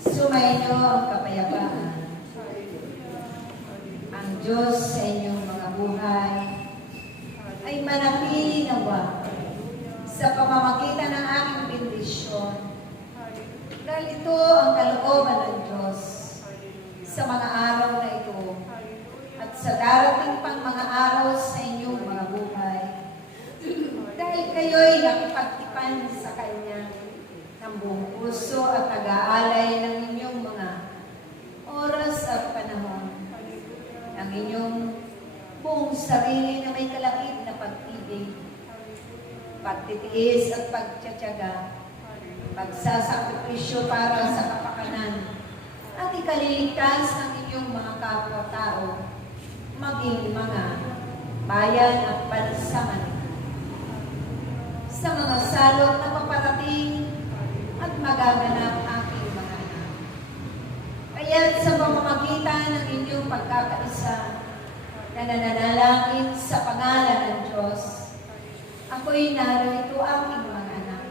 Sumainyo ang kapayapaan. Ang Diyos sa inyong mga buhay ay manatili nawa sa pamamagitan ng aking bendisyon. Dahil ito ang kalooban ng Diyos sa mga araw na ito at sa darating pang mga araw sa inyong mga buhay. Dahil kayo'y nakipagtipan sa Kanya ng buong puso at nag-aalay ng inyong mga oras at panahon, ng inyong buong sarili na may kalakip na pag-ibig, pagtitiis at pagtsatsaga, pagsasakripisyo para sa kapakanan, at ikaliligtas ng inyong mga kapwa-tao, maging mga bayan at bansa man. Sa mga salot na paparating at magaganap aking mga anak. Kaya't sa pamamagitan ng inyong pagkakaisa na nananalangin sa pangalan ng Diyos, ako'y narito aking mga anak.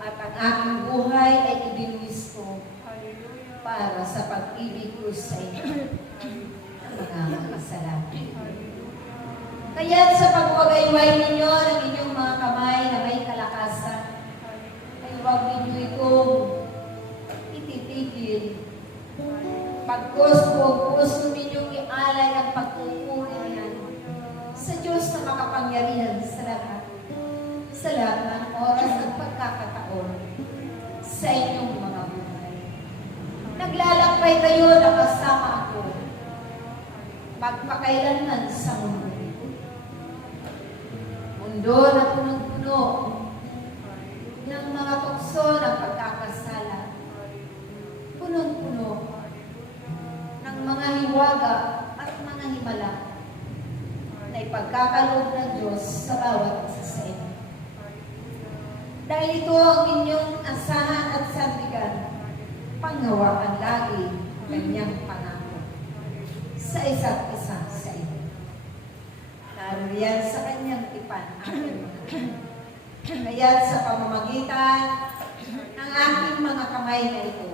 At ang aking buhay ay ibinuwis ko para sa pag-ibig ko sa inyo ng mga kasalanan. Kaya't sa pagwagayway ninyo ng inyong mga kamay na may kalakasan, ay huwag ninyo itong ititigil. Pagpuso ninyong ialay ang pagpupuri niyan sa Diyos na makapangyarihan sa lahat ng oras at pagkakataon sa inyong mga buhay. Naglalakbay kayo na kasama ako magpakailanman sa mundo. Mundo na punong-puno ng mga tukso ng pagkakasala, punong-puno ng mga hiwaga at mga himala na ipagkakaloob ng Diyos sa bawat isa sa inyo. Dahil ito ang inyong asahan at sandigan, panghawakan lagi kanyang pangako sa isa't isa sa inyo. Naririyan sa kanyang tipan aking mga anak. Kaya't sa pamamagitan ng aking mga kamay na ito,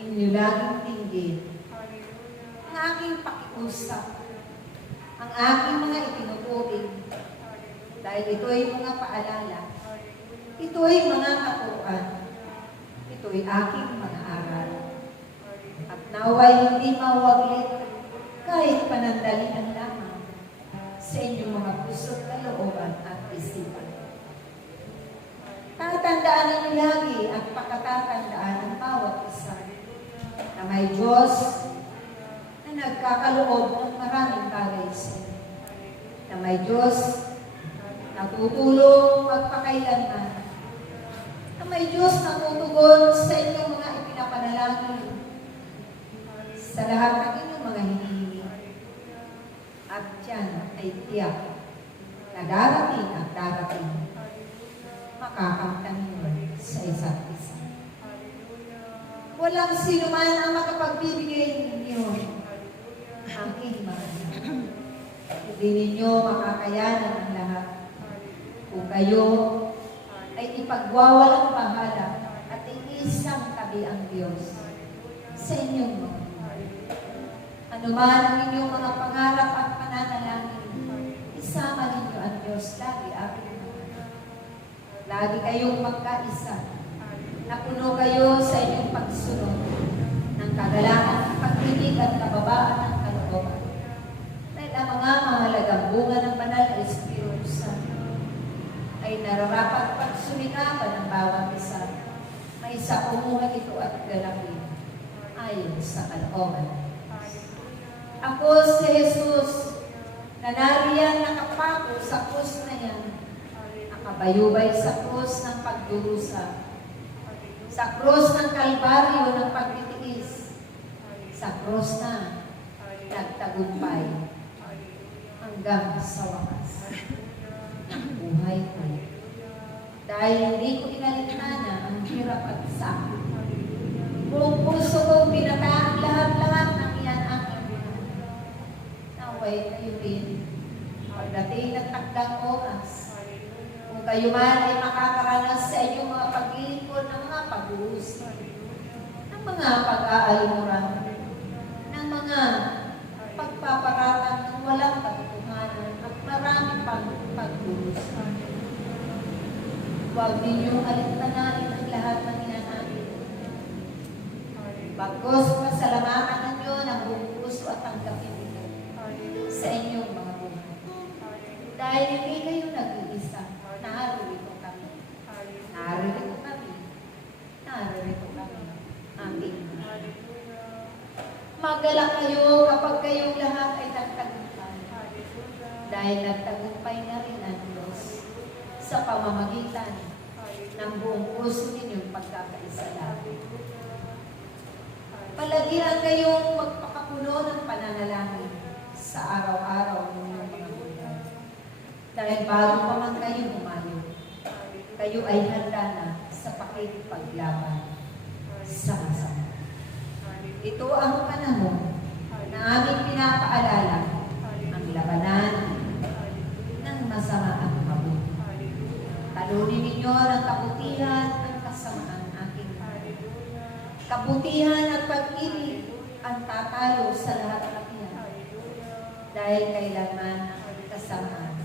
inyo laging tinggil ang aking pakiusap, ang aking mga itinuturing, dahil ito'y mga paalala, ito'y mga katuruan, ito'y aking mga aral. At naway hindi mawaglit kahit panandalian lamang sa inyong mga puso't kalooban at isipan. Tatandaan ninyo lagi at pakatatandaan ng bawat isa na may Diyos na nagkakaloob ng maraming bagay sa inyo. Na may Diyos na tutulong magpakailanman. Na may Diyos na tutugon sa inyong mga ipinapanalangin sa lahat ng inyong mga hinihingi. At yan ay tiyak na darating at darating makakamtan nyo sa isa't isa. Walang sino man ang makapagbibigay ninyo ang mga hindi ninyo makakayanan ang lahat kung kayo ay ipagwawalang bahala at iisang tabi ang Diyos sa inyong mga buhay. Ano man ang inyong mga pangarap at pananalangin, isama ninyo ang Diyos lagi aking mga anak. Lagi kayong magkaisa na puno kayo sa inyong pagsunod ng kagalangan, pagdinig at kababaan ng kalooban. Dahil ang mga mahalagang bunga ng banal na Espiritu Santo ay nararapat pagsumikapan ng bawat isa. May isa pumuhay ito at galapin ayon sa kalooban. Ako si Jesus na nariyan nakapako sa krus na yan, nakabayubay sa krus ng pagdurusa, sa krus ng Kalbaryo ng pagtitiis, sa krus na tagumpay hanggang sa wakas ng buhay ko. Dahil hindi ko inalintana ang hirap at sakit. Buong puso ko binataan lahat-lahat ng iyan aking buhay. Naway kayo rin. Pagdating ng takdang oras, kung kayo man ay makakaranas sa inyong mga paglilingkod ng mga pag-uusap, ng mga pag-aalimuran, ng mga pagpaparatang ng walang katotohanan at maraming pag-uusap. Huwag ninyong alintanain ang lahat ng inanamin. Bagos pasalamatan ninyo ng buong puso at tanggapin ito sa inyong mga buhay. Dahil hindi kayo nag-iisa, narito kami. Narito kami. Narito kami. Amen. Magalak kayo kapag kayong lahat ay nagtagumpay. Dahil nagtagumpay na rin ang Diyos sa pamamagitan ng buong puso ninyong pagkakaisa lang. Palagian kayong magpakapuno ng pananalangin sa araw-araw ng mga buhay. Dahil bago pa man kayo humayo, kayo ay handa na sa pakikipaglaban sa masama. Ito ang panahon na aming pinapaalala ang labanan ng masama at mabuti. Talunin ninyo ng kabutihan at kasamaan aking kabutihan at pag-ibig ang tatalo sa lahat ng iyan. Dahil kailanman ang kasamaan.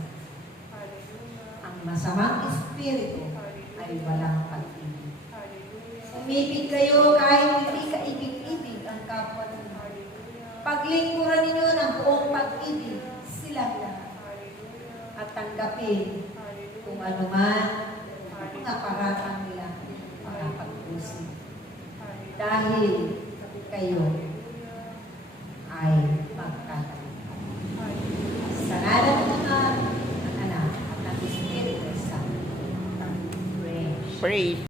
Ang masamang espiritu ay walang pag-ibig. Umibig kayo kahit hindi kaibig-ibig ang kapwa ninyo. Paglingkuran ninyo ng buong pag-ibig silang lahat. At tanggapin kung ano man mga paratang nila para pag-usip. Dahil kayo ay magkataon. Sa ngalan ng Ama, ng Anak, at ng Espiritu Santo. Pray. Pray.